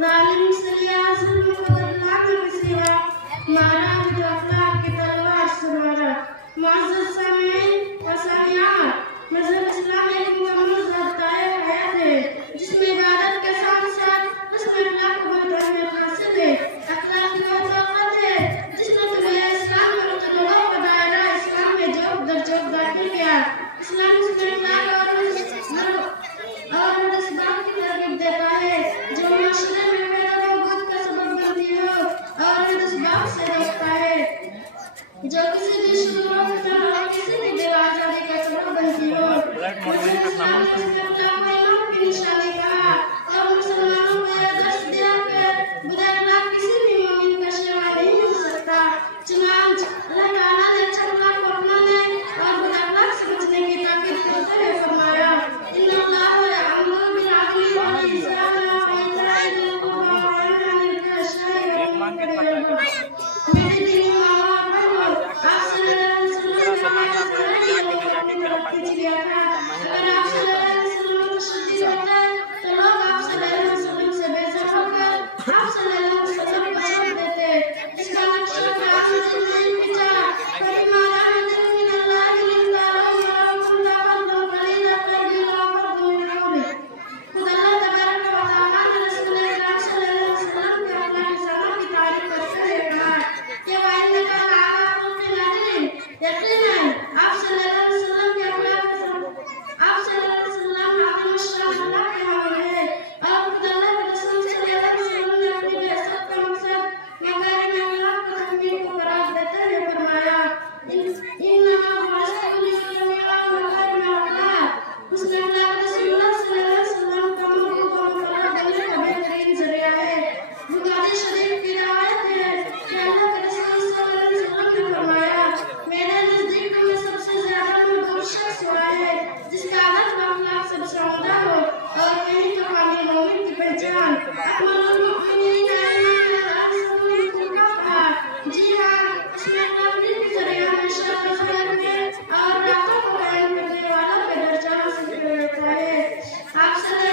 ظالم سریا ظلم کو بدلانے کے سوا مارا بھی تو اخلاق کی تلوار سے مارا۔ معزز سامعین و سامعات، مذہب اسلام ایک مکمل ضابطۂ حیات ہے جس میں عبادت کے ساتھ ساتھ حسن اخلاق کو بہت اہمیت حاصل ہے۔ اخلاق کی وہ طاقت ہے جس نے طلوع اسلام کو طلوع کا دائرہ اسلام میں جوک در جوک داخل کیا۔ اسلام اس میں اخلاق اور اس بات کی ترغیب دیتا ہے جو معاشرے میں خیر و بہبود کا سبب بنتی ہو اور اس بات سے روکتا ہے جو کسی بھی شرور اور کسی بھی بے آزادی کا سبب بنتی ہو۔ اسلام کو اس نے اخلاق و ایمان کی نشانی کہا اور مسلمانوں کو یہ درس دیا کہ برے اخلاق کسی بھی مومن کا شیوا نہیں ہو سکتا۔ چنانچہ اللہ تعالیٰ نے اچھے اخلاق کو اپنانے اور برے اخلاق سے بچنے کی تاکید کرتے ہوئے فرمایا ان اللہ یأمر بالعدل والإحسان وإیتاء ذی القربی وینہی عن الفحشاء والمنکر والبغی۔ میرے دینی ماں باپ، آپ صلی اللہ علیہ وسلم نے اس طرح کے لوگوں کو اپنی طرف کھینچ لیا تھا۔ اگر آپ صلی اللہ علیہ وسلم تشدد کرتے تو لوگ آپ صلی اللہ علیہ وسلم سے بیزار ہو کر آپ صلی اللہ علیہ وسلم کو چھوڑ دیتے، جس کا نقشہ قرآن مجید نے کھینچا فَبِمَا رَحْمَةٍ مِّنَ اللَّهِ لِنتَ لَهُمْ وَلَوْ كُنتَ فَظًّا غَلِيظَ الْقَلْبِ لَانفَضُّوا مِنْ حَوْلِكَ۔ خود اللہ تبارک و تعالیٰ نے رسول اکرم صلی اللہ علیہ وسلم کے اخلاق زنوں کی تعریف کرتے ہوئے کہا کہ وَإِنَّكَ لَعَلَىٰ خُلُقٍ عَظِيمٍ۔ یقیناً آپ صلی اللہ علیہ وسلم کے اخلاق آپ صلی اللہ علیہ وسلم عظیم الشان اللہ کے حامل ہیں اور خود اللہ کے رسول صلی اللہ علیہ وسلم نے اپنی بعثت کا مقصد مکارم اخلاق کو تکمیل کو قرار دیتے ہوئے فرمایا انما بعثت لأتمم مکارم الاخلاق۔ حسن اخلاق رسول اللہ صلی اللہ علیہ وسلم کا محبوب و مقرب بننے کا بہترین ذریعہ ہے۔ بخاری شریف کی روایت ہے کہ اللہ کے رسول صلی اللہ علیہ وسلم نے فرمایا میرے نزدیک تم میں سب سے زیادہ محبوب شخص وہ ہے جس کا ادب و اخلاق سب سے عمدہ ہو اور یہی تو کامل مومن کی پہچان۔ اکمل المؤمنین ایمانا احسنهم خلقا۔ جی ہاں، اس میں اخلاق کے ذریعے ہمیشہ فضل رکھے اور راتوں کو قائم کرنے والا کا درجہ حاصل کر لیتا ہے۔ آپ صلی